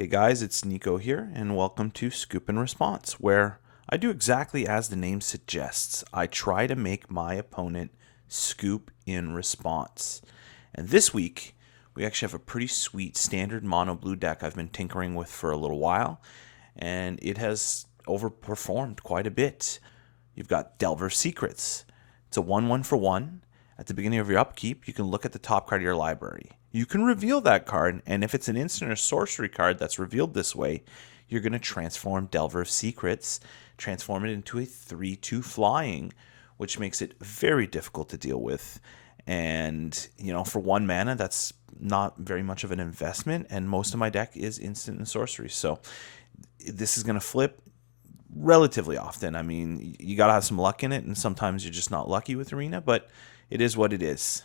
Hey guys, it's Nico here, and welcome to Scoop and Response, where I do exactly as the name suggests. I try to make my opponent scoop in response. And this week, we actually have a pretty sweet standard mono blue deck I've been tinkering with for a little while, and it has overperformed quite a bit. You've got Delver's Secrets. It's a 1/1 for 1. At the beginning of your upkeep, you can look at the top card of your library. You can reveal that card, and if it's an instant or sorcery card that's revealed this way, you're going to transform Delver of Secrets, transform it into a 3/2 flying, which makes it very difficult to deal with. And, for 1 mana, that's not very much of an investment, and most of my deck is instant and sorcery. So this is going to flip relatively often. I mean, you got to have some luck in it, and sometimes you're just not lucky with Arena, but it is what it is.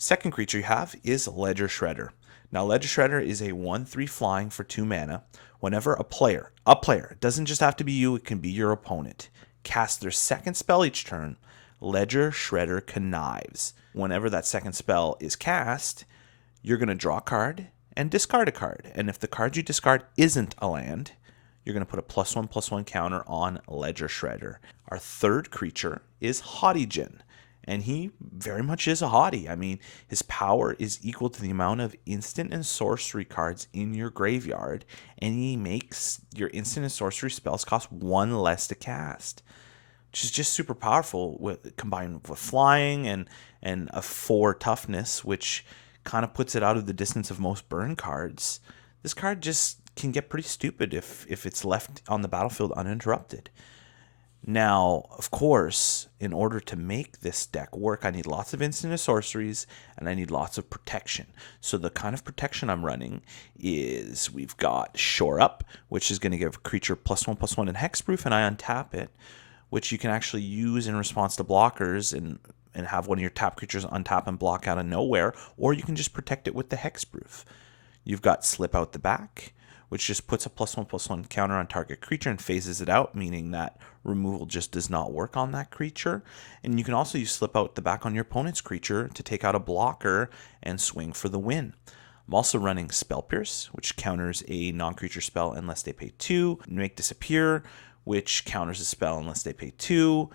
Second creature you have is Ledger Shredder. Now, Ledger Shredder is a 1/3 flying for 2 mana. Whenever a player, it doesn't just have to be you, it can be your opponent, casts their second spell each turn, Ledger Shredder connives. Whenever that second spell is cast, you're going to draw a card and discard a card. And if the card you discard isn't a land, you're going to put a +1/+1 counter on Ledger Shredder. Our third creature is Hottie, and he very much is a hottie. I mean, his power is equal to the amount of instant and sorcery cards in your graveyard, and he makes your instant and sorcery spells cost 1 less to cast, which is just super powerful, combined with flying and a 4 toughness, which kind of puts it out of the distance of most burn cards. This card just can get pretty stupid if it's left on the battlefield uninterrupted. Now, of course, in order to make this deck work, I need lots of instant and sorceries, and I need lots of protection. So the kind of protection I'm running is we've got Shore Up, which is going to give a creature +1/+1 and hexproof, and I untap it, which you can actually use in response to blockers and have one of your tap creatures untap and block out of nowhere, or you can just protect it with the hexproof. You've got Slip Out the Back, which just puts a +1/+1 counter on target creature and phases it out, meaning that removal just does not work on that creature. And you can also use Slip Out the Back on your opponent's creature to take out a blocker and swing for the win. I'm also running Spell Pierce, which counters a non-creature spell unless they pay 2. Make Disappear, which counters a spell unless they pay 2.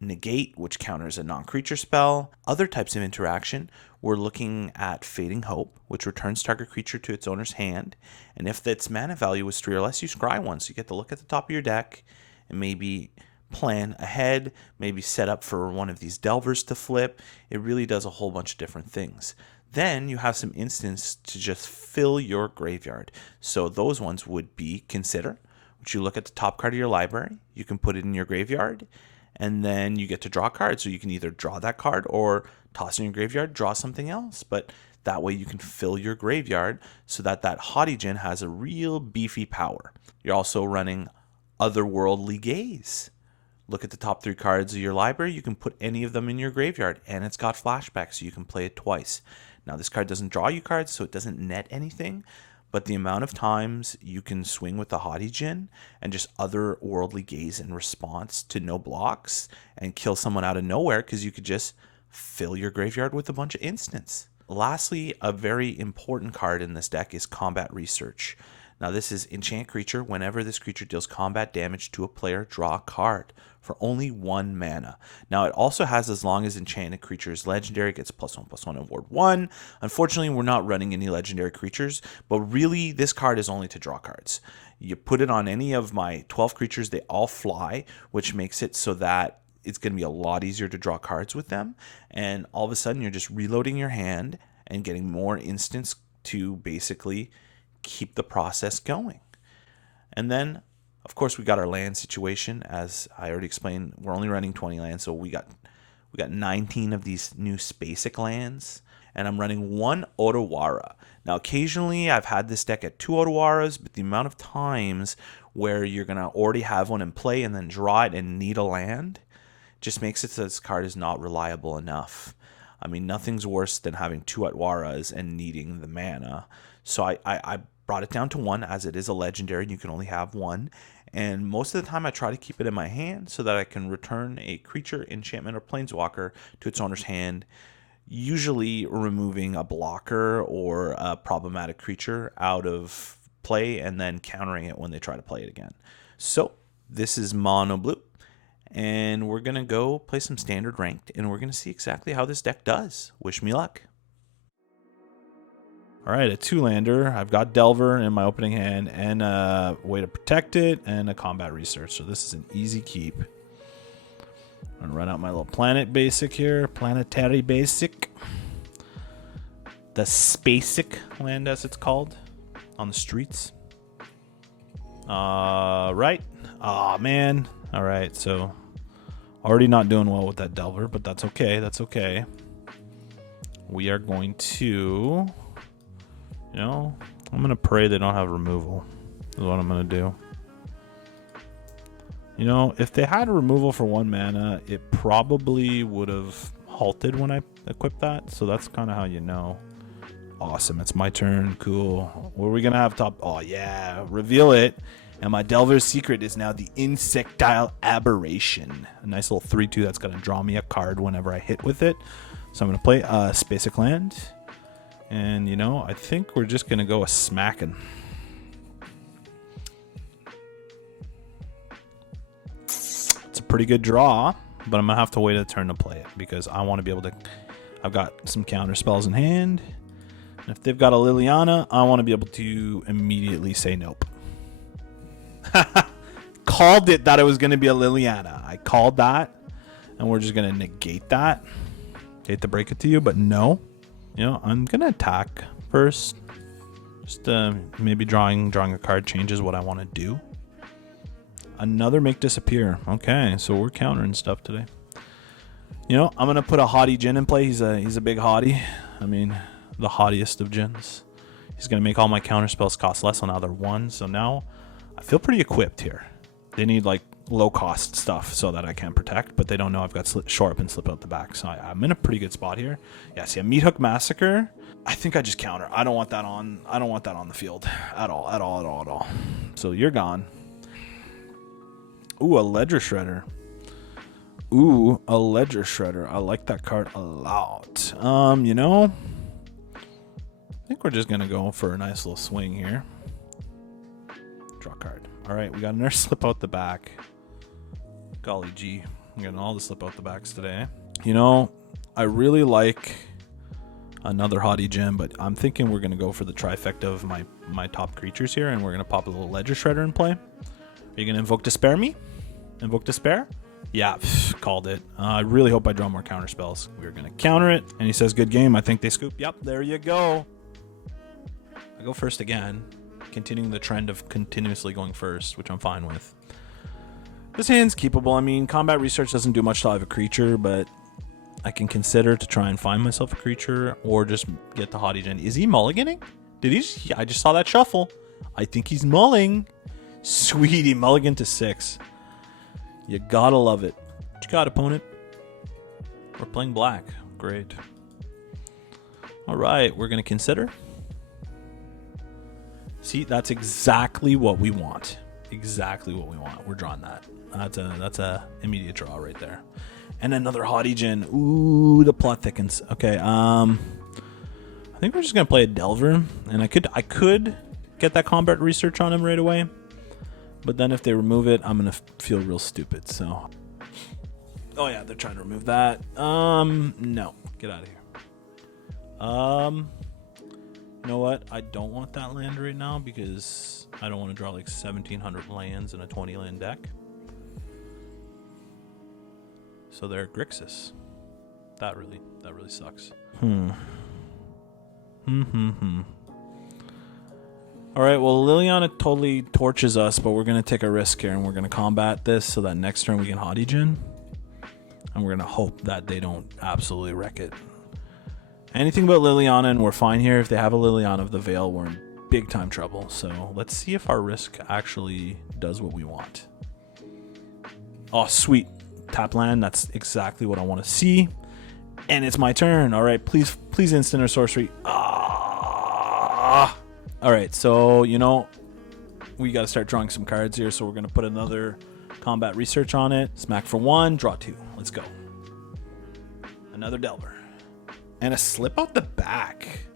Negate, which counters a non-creature spell. Other types of interaction, we're looking at Fading Hope, which returns target creature to its owner's hand, and if its mana value is 3 or less, you scry one, so you get to look at the top of your deck and maybe plan ahead, maybe set up for one of these Delvers to flip. It really does a whole bunch of different things. Then you have some instants to just fill your graveyard. So those ones would be Consider, which you look at the top card of your library, you can put it in your graveyard, and then you get to draw a card. So you can either draw that card or toss in your graveyard, draw something else. But that way you can fill your graveyard so that Hottie has a real beefy power. You're also running Otherworldly Gaze. Look at the top 3 cards of your library. You can put any of them in your graveyard, and it's got flashback, so you can play it twice. Now, this card doesn't draw you cards, so it doesn't net anything, but the amount of times you can swing with the Hottie and just Otherworldly Gaze in response to no blocks and kill someone out of nowhere, because you could just fill your graveyard with a bunch of instants. Lastly, a very important card in this deck is Combat Research. Now, this is enchant creature. Whenever this creature deals combat damage to a player, draw a card for only 1 mana. Now, it also has as long as enchanted creature is legendary, gets +1/+1 and ward 1. Unfortunately, we're not running any legendary creatures, but really, this card is only to draw cards. You put it on any of my 12 creatures, they all fly, which makes it so that it's going to be a lot easier to draw cards with them. And all of a sudden, you're just reloading your hand and getting more instants to basically keep the process going. And then, of course, we got our land situation. As I already explained, we're only running 20 lands, so we got 19 of these new Spasic lands, and I'm running 1 Otawara. Now, occasionally I've had this deck at 2 Otawaras, but the amount of times where you're going to already have one in play and then draw it and need a land just makes it so this card is not reliable enough. I mean, nothing's worse than having 2 Otwaras and needing the mana. So I brought it down to 1, as it is a legendary and you can only have 1. And most of the time I try to keep it in my hand so that I can return a creature, enchantment, or planeswalker to its owner's hand, usually removing a blocker or a problematic creature out of play and then countering it when they try to play it again. So this is mono blue, and we're going to go play some standard ranked, and we're going to see exactly how this deck does. Wish me luck. All right, a 2-lander. I've got Delver in my opening hand and a way to protect it and a combat research. So this is an easy keep. I'm going to run out my little planet basic here. Planetary basic. The Spacek land, as it's called, on the streets. Right. Aw, man. All right, so already not doing well with that Delver, but that's okay. That's okay. We are going to... You know, I'm going to pray they don't have removal, is what I'm going to do. You know, if they had a removal for 1 mana, it probably would have halted when I equipped that. So that's kind of how you know. Awesome. It's my turn. Cool. What are we going to have top? Oh, yeah. Reveal it. And my Delver's secret is now the Insectile Aberration. A nice little 3/2 that's going to draw me a card whenever I hit with it. So I'm going to play Spacek Land. And, you know, I think we're just going to go a smacking. It's a pretty good draw, but I'm going to have to wait a turn to play it because I want to be able to... I've got some counter spells in hand. And if they've got a Liliana, I want to be able to immediately say nope. Called it that it was going to be a Liliana. I called that, and we're just going to negate that. Hate to break it to you, but no. You know, I'm going to attack first. Just maybe drawing a card changes what I want to do. Another make disappear. Okay, so we're countering stuff today. You know, I'm going to put a haughty Djinn in play. He's a big haughty. I mean, the haughtiest of Djinns. He's going to make all my counter spells cost less on now they're 1. So now I feel pretty equipped here. They need like low cost stuff so that I can protect, but they don't know I've got shore up and slip out the back. So I'm in a pretty good spot here. Yeah, see a Meat Hook Massacre. I think I just counter. I don't want that on the field at all. So you're gone. Ooh, a Ledger Shredder. I like that card a lot. You know, I think we're just gonna go for a nice little swing here. Draw card. All right, we got another slip out the back. Golly gee, I'm getting all the slip out the backs today. You know, I really like another haughty Djinn, but I'm thinking we're gonna go for the trifecta of my top creatures here, and we're gonna pop a little Ledger Shredder in play. Are you gonna invoke despair me? Invoke despair? Yeah, called it. I really hope I draw more counter spells. We're gonna counter it, and he says good game. I think they scoop. Yep, there you go. I go first again, continuing the trend of continuously going first, which I'm fine with. This hand's keepable. I mean, combat research doesn't do much till I have a creature, but I can consider to try and find myself a creature or just get the haughty Djinn. Is he mulliganing? Yeah, I just saw that shuffle. I think he's mulling. Sweetie, mulligan to 6. You gotta love it. What you got, opponent? We're playing black. Great. All right, we're gonna consider. See, that's exactly what we want. Exactly what we want. We're drawing that. That's a immediate draw right there. And another haughty Djinn. Ooh, the plot thickens. Okay, I think we're just gonna play a Delver, and I could get that combat research on him right away, but then if they remove it, I'm gonna feel real stupid. So, oh yeah, they're trying to remove that. No, get out of here. You know what? I don't want that land right now because I don't want to draw like 1,700 lands in a 20 land deck. So they're Grixis. That really sucks. All right, well, Liliana totally torches us, but we're going to take a risk here, and we're going to combat this so that next turn we can haughty Djinn. And we're going to hope that they don't absolutely wreck it. Anything but Liliana, and we're fine here. If they have a Liliana of the Veil, we're in big time trouble. So let's see if our risk actually does what we want. Oh, sweet. Tap land. That's exactly what I want to see. And it's my turn. All right, please instant or sorcery. All right, so, you know, we got to start drawing some cards here. So we're going to put another combat research on it. Smack for 1, draw 2. Let's go. Another Delver. And a slip out the back.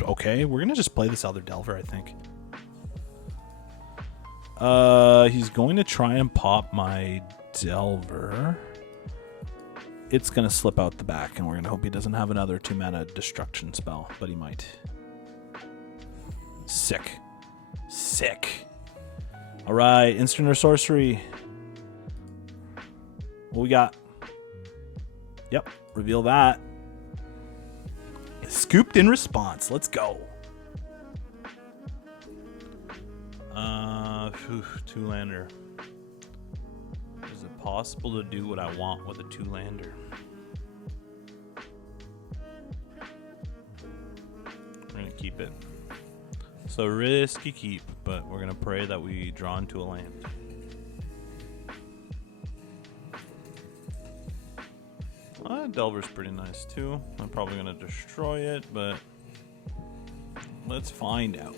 Okay, we're gonna just play this other Delver, I think. He's going to try and pop my Delver. It's gonna slip out the back, and we're gonna hope he doesn't have another 2-mana destruction spell, but he might. Sick. Sick. Alright, instant or sorcery. What we got? Yep, reveal that. Scooped in response. Let's go. Two-lander. Is it possible to do what I want with a two-lander? We're going to keep it. So risky keep, but we're going to pray that we draw into a land. Delver's pretty nice too. I'm probably going to destroy it, but let's find out.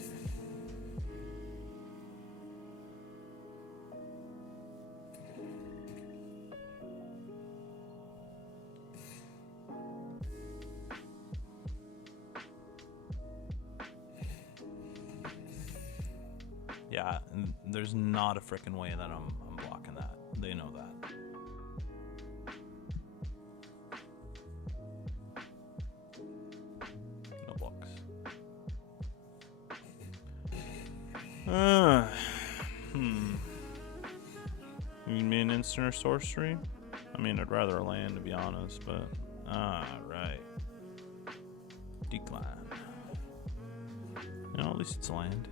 Yeah, there's not a frickin' way that I'm blocking that. They know that. No blocks. You mean an instant or sorcery? I mean, I'd rather a land, to be honest, but... Alright. Decline. You know, at least it's land.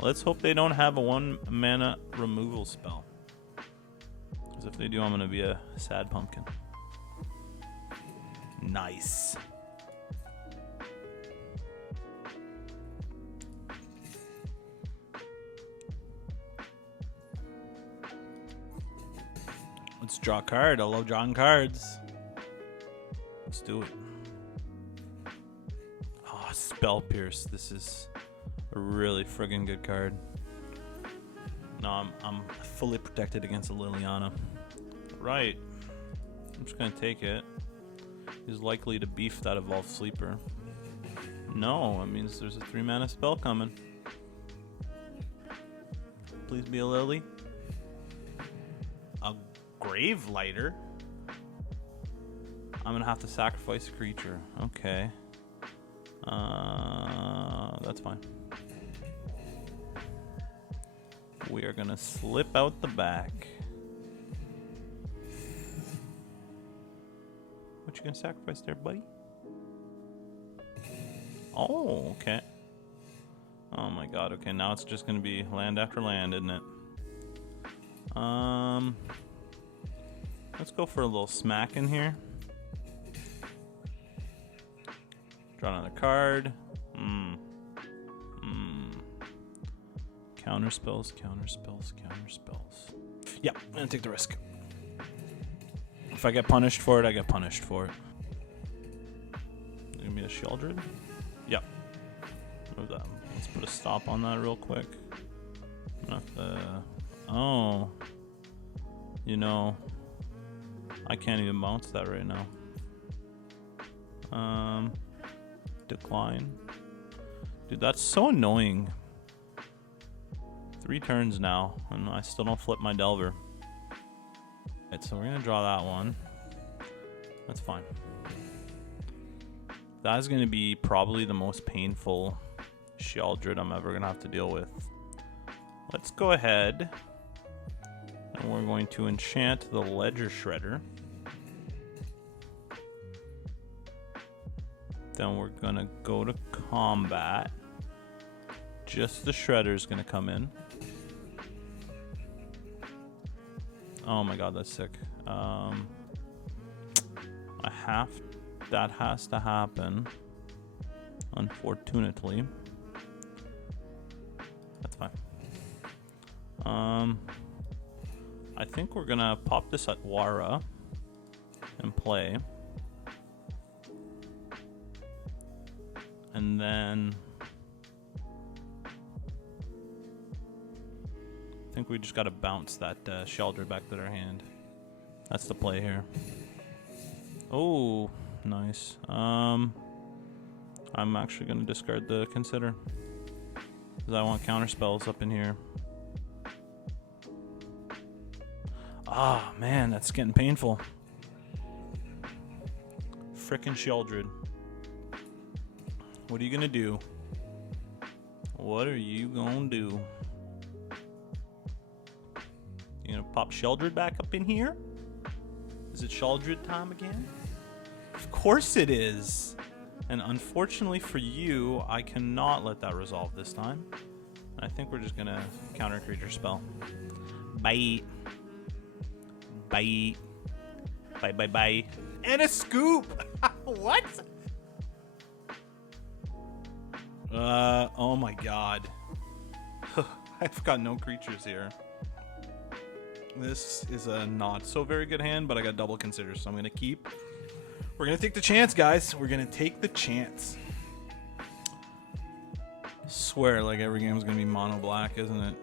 Let's hope they don't have a 1-mana removal spell. Because if they do, I'm going to be a sad pumpkin. Nice. Let's draw a card. I love drawing cards. Let's do it. Oh, Spell Pierce. This is a really friggin' good card. No, I'm fully protected against a Liliana. Right. I'm just gonna take it. He's likely to beef that Evolved Sleeper. No, that means there's a 3-mana spell coming. Please be a Lily. A Grave Lighter. I'm gonna have to sacrifice a creature. Okay. That's fine. We are gonna slip out the back. What you gonna sacrifice there, buddy? Oh, okay. Oh my god, okay, now it's just gonna be land after land, isn't it? Let's go for a little smack in here. Draw another card. Counter spells, counter spells, counter spells. Yeah, I'm gonna take the risk. If I get punished for it, I get punished for it. Give me a Sheoldred? Yep. Move that. Let's put a stop on that real quick. I'm gonna have to... Oh. You know, I can't even bounce that right now. Decline. Dude, that's so annoying. 3 turns now, and I still don't flip my Delver. Right, so we're gonna draw that one. That's fine. That is gonna be probably the most painful Sheoldred I'm ever gonna have to deal with. Let's go ahead, and we're going to enchant the Ledger Shredder. Then we're gonna go to combat. Just the Shredder is gonna come in. Oh my god, that's sick. That has to happen. Unfortunately. That's fine. I think we're gonna pop this at Wara and play. And then I think we just gotta bounce that Sheoldred back to their hand. That's the play here. Oh, Nice. I'm actually going to discard the consider. Because I want counter spells up in here. Ah, man, that's getting painful. Frickin' Sheldred. What are you gonna do? What are you gonna do? You gonna pop Sheldred back up in here? Is it Sheldred time again? Of course it is. And unfortunately for you, I cannot let that resolve this time. I think we're just gonna counter creature spell. Bye. Bye. Bye, bye, bye. And a scoop! What? Oh my god. I've got no creatures here. This is a not so very good hand, but I got double considers, so I'm gonna keep. We're gonna take the chance, guys. We're gonna take the chance. Swear, like every game is gonna be mono black, isn't it?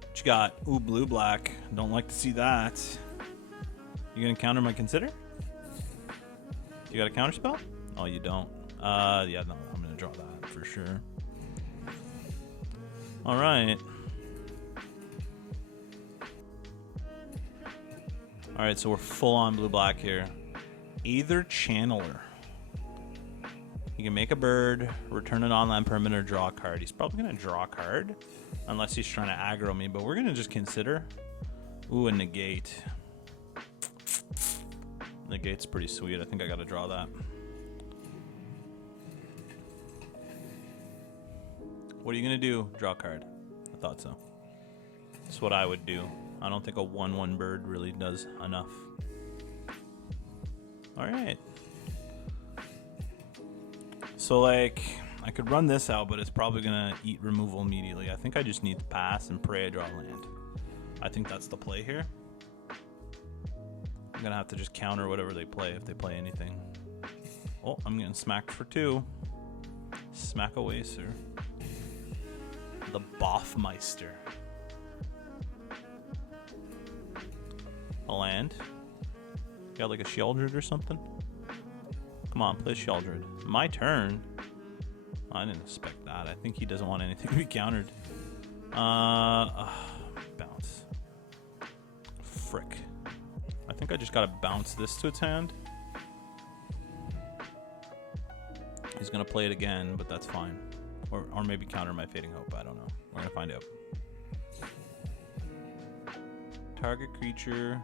What you got? Ooh, blue black. Don't like to see that. You gonna counter my consider? You got a counter spell? Oh, you don't. Yeah, no, I'm gonna draw that for sure. All right. All right, so we're full on blue black here. Either channeler. You can make a bird, return an online permanent, or draw a card. He's probably gonna draw a card, unless he's trying to aggro me. But we're gonna just consider. Ooh, a negate. Negate's pretty sweet. I think I gotta draw that. What are you gonna do? Draw a card. I thought so. That's what I would do. I don't think a 1/1 bird really does enough. Alright. So, like, I could run this out, but it's probably gonna eat removal immediately. I think I just need to pass and pray I draw land. I think that's the play here. I'm gonna have to just counter whatever they play if they play anything. Oh, I'm getting smacked for 2. Smack away, sir. The Boffmeister. A land. Got like a Sheldred or something? Come on, play Sheldred. My turn. I didn't expect that. I think he doesn't want anything to be countered. Bounce. Frick. I think I just gotta bounce this to its hand. He's gonna play it again, but that's fine. Or maybe counter my Fading Hope. I don't know. We're gonna find out. Target creature.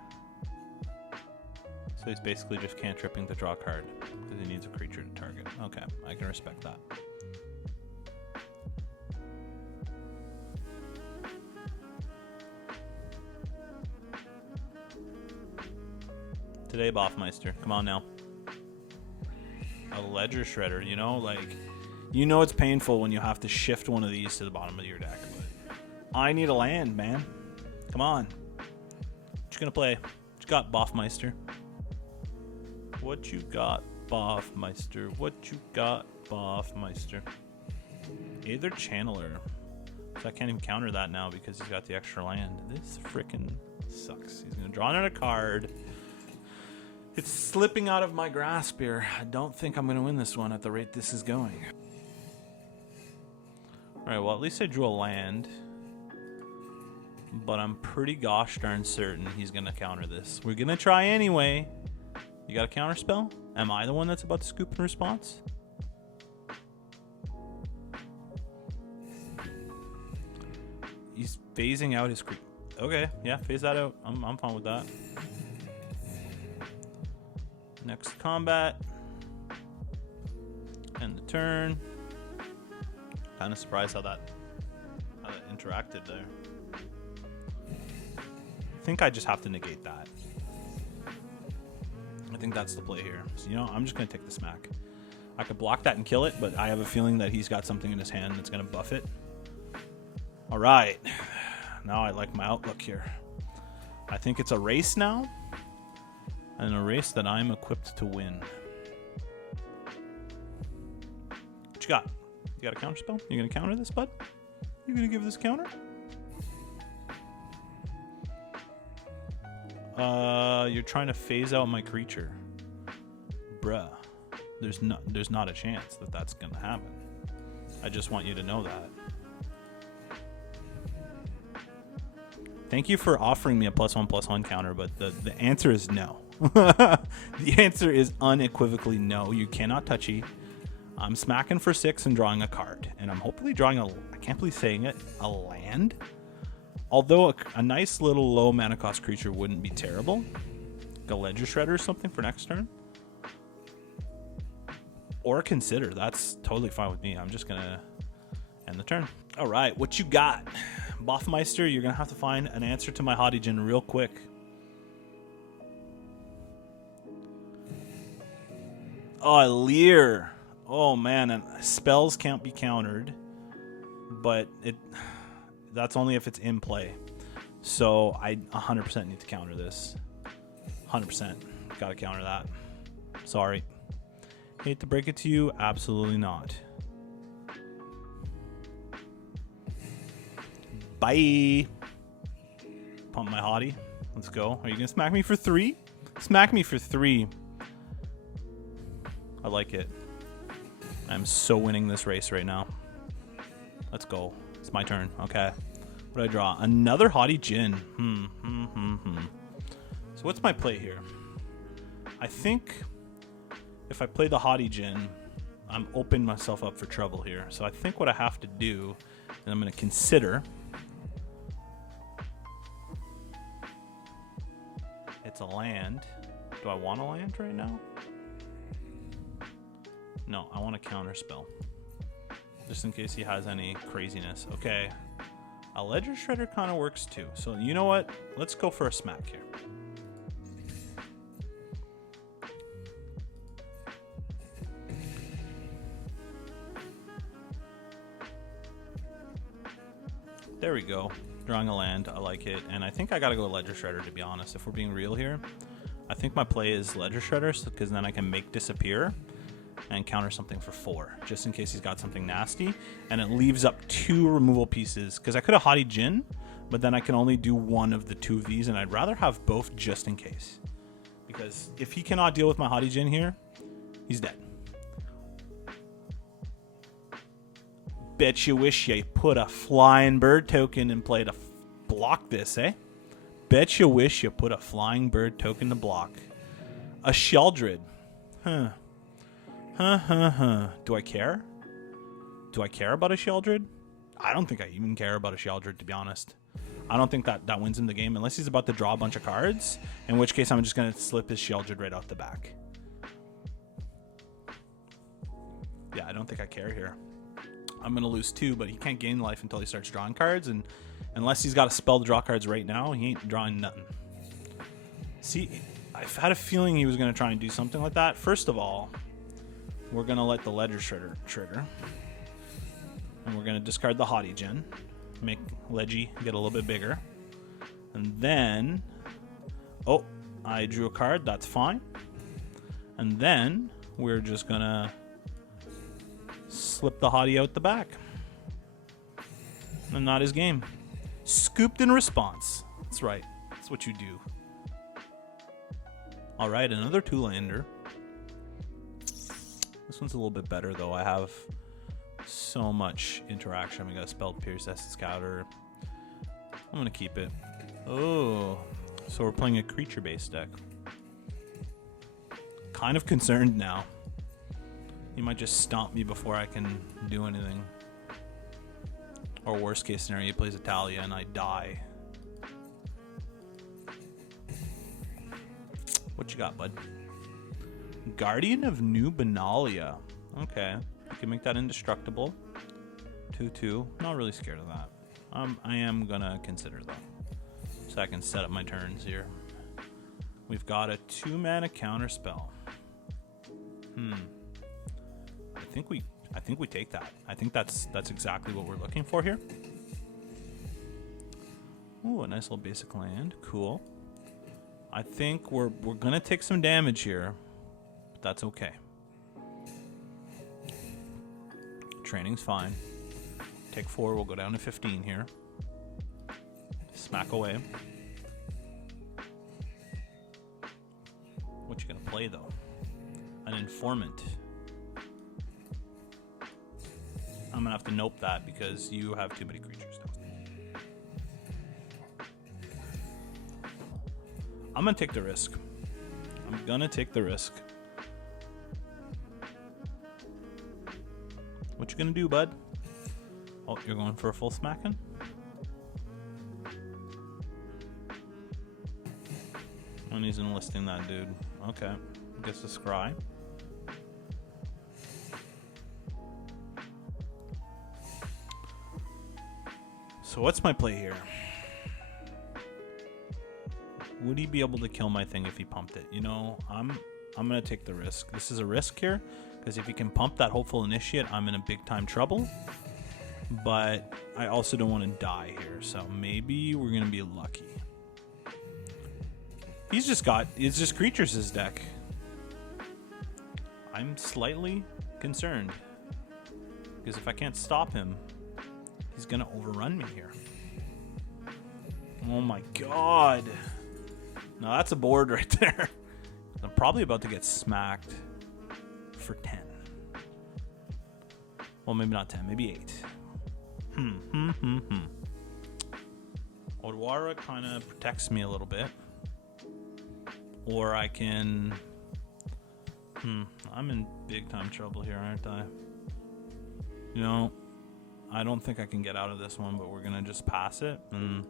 So he's basically just cantripping to draw a card because he needs a creature to target. Okay, I can respect that. Today, Boffmeister. Come on now. A Ledger Shredder, you know? Like, you know it's painful when you have to shift one of these to the bottom of your deck. But I need a land, man. Come on. What you gonna play? What you got, Boffmeister? What you got, Boffmeister? What you got, Boffmeister? Either Channeler. So I can't even counter that now because he's got the extra land. This frickin' sucks. He's gonna draw another card. It's slipping out of my grasp here. I don't think I'm gonna win this one at the rate this is going. Alright, well at least I drew a land. But I'm pretty gosh darn certain he's gonna counter this. We're gonna try anyway. You got a counter spell? Am I the one that's about to scoop in response? He's phasing out his creep. Okay, yeah, phase that out. I'm fine with that. Next combat. End the turn. Kind of surprised how that interacted there. I think I just have to negate that. I think that's the play here. So, you know, I'm just going to take the smack. I could block that and kill it, but I have a feeling that he's got something in his hand that's going to buff it. All right. Now I like my outlook here. I think it's a race now. And a race that I'm equipped to win. What you got? You got a counter spell? You going to counter this, bud? You going to give this counter? You're trying to phase out my creature. Bruh. There's not a chance that that's going to happen. I just want you to know that. Thank you for offering me a +1/+1 counter, but the answer is no. The answer is unequivocally no. You cannot touchy. I'm smacking for 6 and drawing a card. And I'm hopefully drawing I can't believe saying it, a land. Although a nice little low mana cost creature wouldn't be terrible. Like a Ledger Shredder or something for next turn. Or consider. That's totally fine with me. I'm just going to end the turn. All right, what you got? Boffmeister, you're going to have to find an answer to my Hottigen real quick. Oh, Leer. Oh, man. And spells can't be countered. But that's only if it's in play. So I 100% need to counter this. 100%. Got to counter that. Sorry. Hate to break it to you. Absolutely not. Bye. Pump my hottie. Let's go. Are you going to smack me for 3? Smack me for 3. I like it. I'm so winning this race right now. Let's go. It's my turn. Okay. What do I draw? Another Hottie Djinn. So what's my play here? I think if I play the Hottie Djinn, I'm opening myself up for trouble here. So I think what I have to do is I'm going to consider... It's a land. Do I want a land right now? No, I want a counter spell. Just in case he has any craziness. Okay. A Ledger Shredder kind of works too. So you know what? Let's go for a smack here. There we go. Drawing a land. I like it. And I think I got to go Ledger Shredder, to be honest. If we're being real here. I think my play is Ledger Shredder, because then I can make disappear and counter something for 4, just in case he's got something nasty. And it leaves up 2 removal pieces, because I could have Hottie Djinn, but then I can only do 1 of the 2 of these, and I'd rather have both just in case. Because if he cannot deal with my Hottie Djinn here, he's dead. Bet you wish you put a flying bird token in play to block this, eh? Bet you wish you put a flying bird token to block. A Sheldred. Huh. Do I care? Do I care about a Sheldred? I don't think I even care about a Sheldred, to be honest. I don't think that wins him the game unless he's about to draw a bunch of cards, in which case I'm just going to slip his Sheldred right off the back. Yeah, I don't think I care here. I'm going to lose 2, but he can't gain life until he starts drawing cards, and unless he's got a spell to draw cards right now, he ain't drawing nothing. See, I've had a feeling he was going to try and do something like that. First of all, we're going to let the Ledger Shredder trigger. And we're going to discard the Hottie Djinn. Make Leggy get a little bit bigger. And then... Oh, I drew a card. That's fine. And then we're just going to slip the Hottie out the back. And not his game. Scooped in response. That's right. That's what you do. All right, another 2-lander. This one's a little bit better, though. I have so much interaction. We got a Spelled Pierce, Estus Scouter. I'm going to keep it. Oh, so we're playing a creature-based deck. Kind of concerned now. He might just stomp me before I can do anything. Or worst case scenario, he plays Italia and I die. What you got, bud? Guardian of New Benalia. Okay. You can make that indestructible. 2/2. Not really scared of that. I am going to consider, though. So I can set up my turns here. We've got a 2-mana counter spell. I think we take that. I think that's exactly what we're looking for here. Ooh, a nice little basic land. Cool. I think we're going to take some damage here. But that's okay. Training's fine. Take 4, we'll go down to 15 here. Smack away. play, though. An informant. I'm gonna have to nope that because you have too many creatures now. I'm gonna take the risk. I'm gonna take the risk. What you gonna do, bud? Oh, you're going for a full smacking? And he's enlisting that dude. Okay. Gets to scry. So what's my play here? Would he be able to kill my thing if he pumped it? You know, I'm gonna take the risk. This is a risk here, because if he can pump that Hopeful Initiate, I'm in a big time trouble. But I also don't want to die here, so maybe we're gonna be lucky. It's just creatures his deck. I'm slightly concerned, because if I can't stop him, he's gonna overrun me here. Oh my god. Now that's a board right there. I'm probably about to get smacked for 10. Well, maybe not 10, maybe 8. Odwara kind of protects me a little bit. Or I can... I'm in big time trouble here, aren't I? You know, I don't think I can get out of this one, but we're going to just pass it and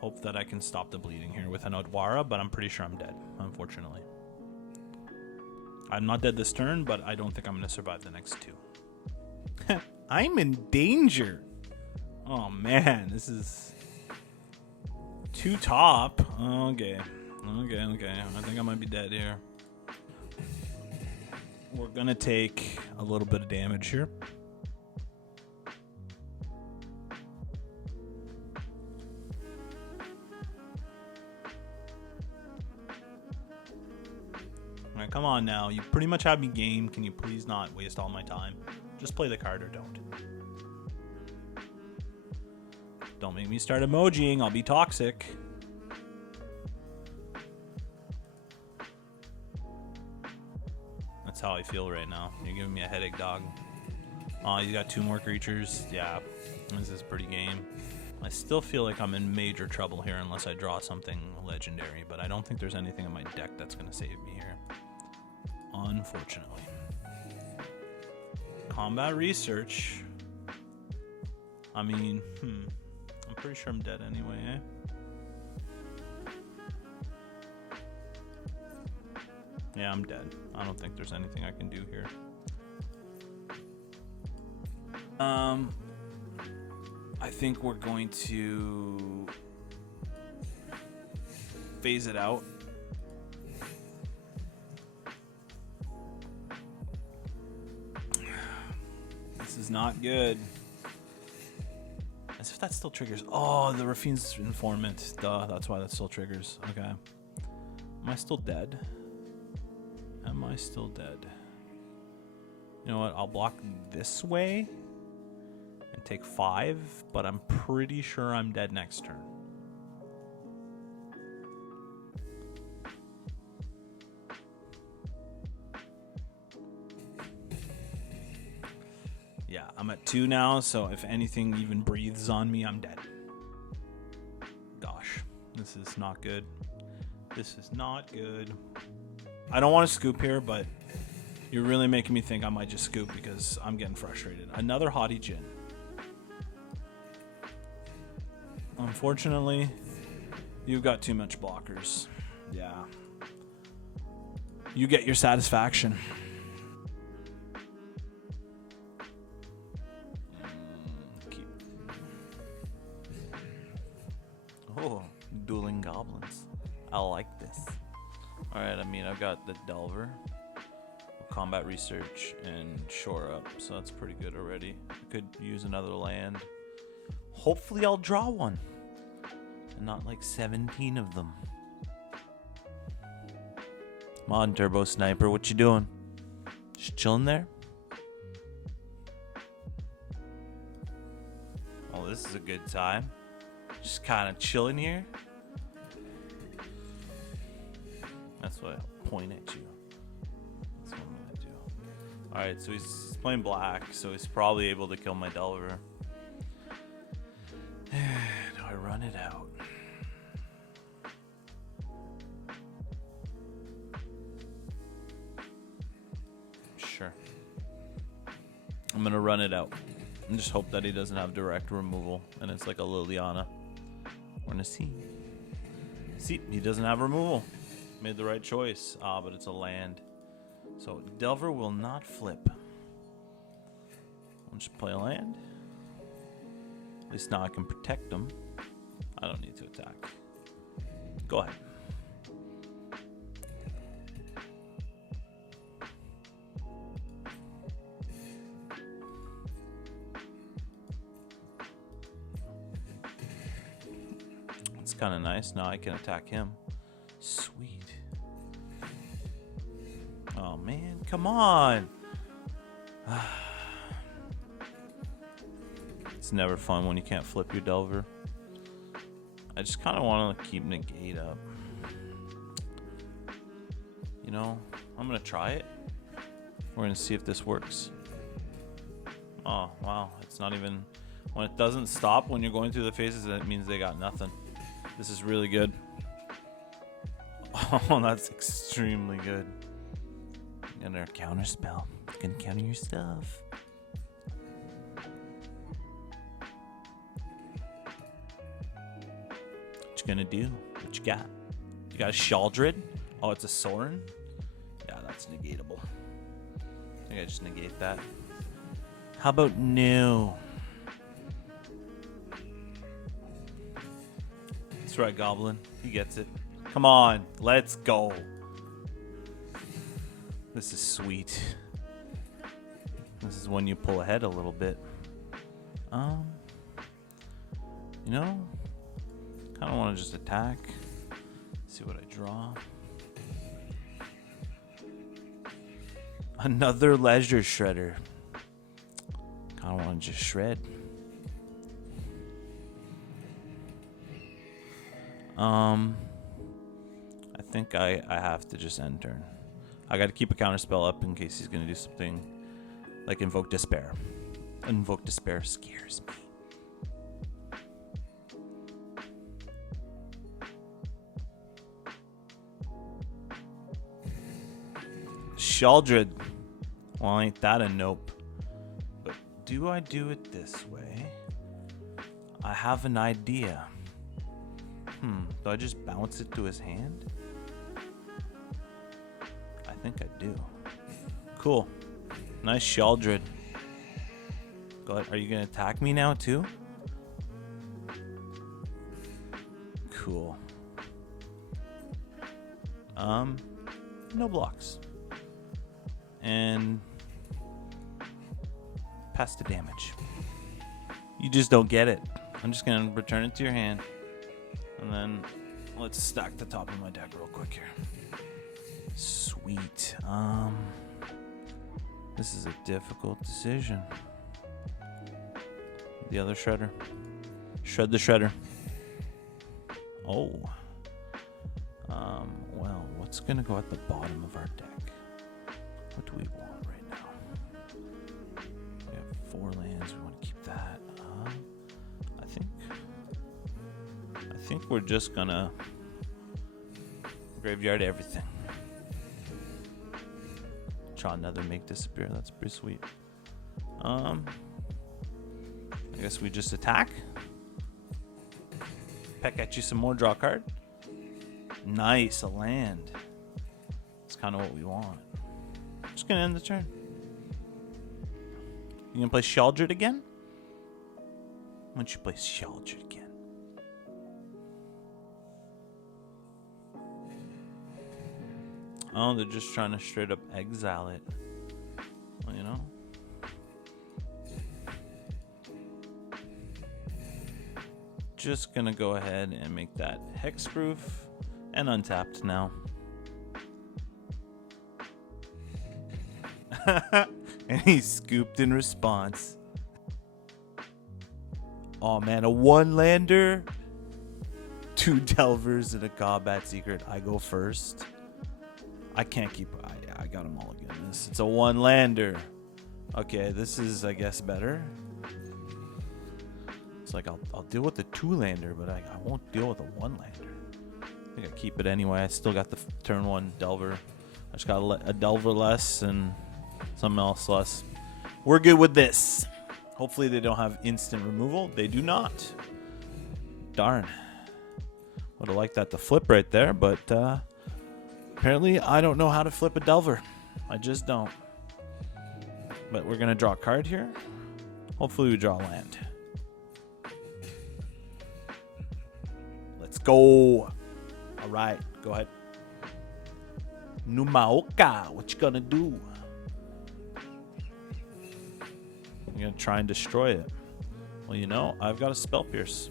hope that I can stop the bleeding here with an Odwara, but I'm pretty sure I'm dead, unfortunately. I'm not dead this turn, but I don't think I'm going to survive the next 2. I'm in danger. Oh, man, this is 2 top. Okay. I think I might be dead here. We're going to take a little bit of damage here. Alright, come on now. You pretty much have me game. Can you please not waste all my time? Just play the card or don't. Don't make me start emojiing. I'll be toxic. That's how I feel right now. You're giving me a headache, dog. Oh, you got 2 more creatures. Yeah, this is pretty game. I still feel like I'm in major trouble here unless I draw something legendary, but I don't think there's anything in my deck that's going to save me here. Unfortunately. Combat research. I mean, I'm pretty sure I'm dead anyway, eh? Yeah, I'm dead. I don't think there's anything I can do here. I think we're going to phase it out. This is not good. As if that still triggers. Oh, the Rafine's Informant. Duh, that's why that still triggers. Okay. Am I still dead? Am I still dead? You know what? I'll block this way and take 5, but I'm pretty sure I'm dead next turn. Yeah, I'm at 2 now, so if anything even breathes on me, I'm dead. Gosh, this is not good. This is not good. I don't want to scoop here, but you're really making me think I might just scoop because I'm getting frustrated. Another Haughty Djinn. Unfortunately, you've got too much blockers. Yeah. You get your satisfaction. Oh, dueling goblins. I like this. Alright, I mean, I've got the Delver, combat research, and shore up, so that's pretty good already. I could use another land. Hopefully I'll draw one, and not like 17 of them. Come on, Turbo Sniper, what you doing? Just chilling there? Oh, this is a good time. Just kind of chilling here. That's what point at you. That's what I'm gonna do. Alright, so he's playing black, so he's probably able to kill my Delver. Do I run it out? Sure. I'm gonna run it out and just hope that he doesn't have direct removal and it's like a Liliana. We're gonna see. See, he doesn't have removal. Made the right choice. Ah, but it's a land. So Delver will not flip. I'll just play a land. At least now I can protect him. I don't need to attack. Go ahead. It's kind of nice. Now I can attack him. Sweet. Oh man, come on. It's never fun when you can't flip your Delver. I just kind of want to keep negate up. You know, I'm going to try it. We're going to see if this works. Oh, wow. It's not even... When it doesn't stop when you're going through the phases, that means they got nothing. This is really good. Oh, that's extremely good. And our counter spell. You can counter your stuff. What you gonna do? What you got? You got a Shaldred? Oh, it's a Sorin? Yeah, that's negatable. I think I just negate that. How about no? That's right, Goblin. He gets it. Come on, let's go. This is sweet. This is when you pull ahead a little bit. You know, kind of want to just attack. See what I draw. Another Leisure Shredder. Kind of want to just shred. I think I have to just end turn. I got to keep a counter spell up in case he's going to do something like Invoke Despair. Invoke Despair scares me. Shaldred. Well, ain't that a nope. But do I do it this way? I have an idea. Do I just bounce it to his hand? I think I do. Cool. Nice Shaldred. Go ahead. Are you going to attack me now too? Cool. No blocks. And pass the damage. You just don't get it. I'm just going to return it to your hand. And then let's stack the top of my deck real quick here. Sweet. This is a difficult decision. The other shredder. Shred the shredder. Oh. Well, what's gonna go at the bottom of our deck? What do we want right now? We have 4 lands. We want to keep that. I think we're just gonna graveyard everything. Try another make disappear. That's pretty sweet. I guess we just attack. Peck at you some more. Draw a card. Nice, a land. That's kind of what we want. Just gonna end the turn. You gonna play Shaldred again? Why don't you play Shaldred again? Oh, they're just trying to straight up exile it. Well, you know. Just gonna go ahead and make that hexproof and untapped now. And he scooped in response. Oh man, a 1-lander, 2 Delvers, and a Combat Secret. I go first. I can't keep. I got a mulligan. It's a one lander. Okay, this is, I guess, better. It's like I'll deal with the two lander, but I won't deal with a one lander. I think I keep it anyway. I still got the turn one Delver. I just got a Delver less and something else less. We're good with this. Hopefully they don't have instant removal. They do not. Darn. Would have liked that to flip right there, but apparently I don't know how to flip a Delver. I just don't. But we're going to draw a card here. Hopefully we draw land. Let's go. All right, go ahead. Numaoka, what you gonna do? I'm gonna try and destroy it. Well, you know, I've got a Spell Pierce.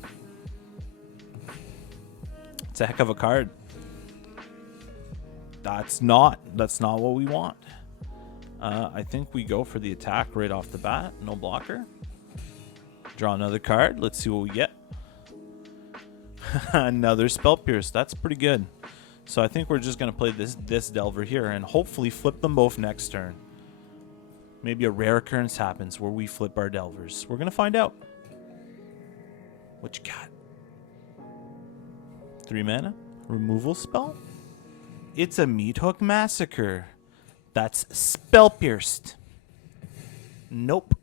It's a heck of a card. That's not what we want. I think we go for the attack right off the bat. No blocker. Draw another card. Let's see what we get. Another Spell Pierce. That's pretty good. So I think we're just going to play this Delver here and hopefully flip them both next turn. Maybe a rare occurrence happens where we flip our Delvers. We're going to find out. What you got? 3 mana? Removal spell? It's a Meat Hook Massacre. That's Spell Pierced. Nope.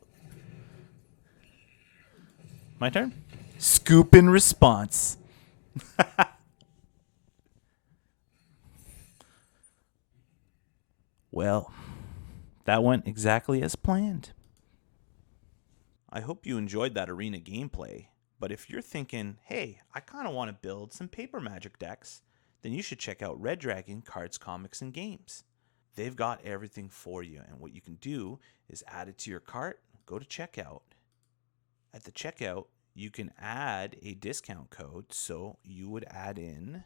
My turn? Scoop in response. Well, that went exactly as planned. I hope you enjoyed that arena gameplay, but if you're thinking, hey, I kind of want to build some paper Magic decks, then you should check out Red Dragon Cards, Comics, and Games. They've got everything for you, and what you can do is add it to your cart, go to checkout. At the checkout, you can add a discount code, so you would add in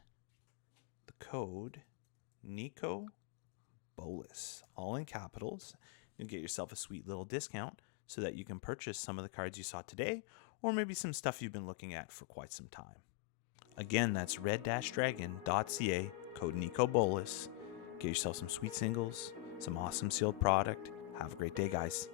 the code NEEKOBOLAS, all in capitals. You'll get yourself a sweet little discount so that you can purchase some of the cards you saw today, or maybe some stuff you've been looking at for quite some time. Again, that's red-dragon.ca, code NEEKOBOLAS. Get yourself some sweet singles, some awesome sealed product. Have a great day, guys.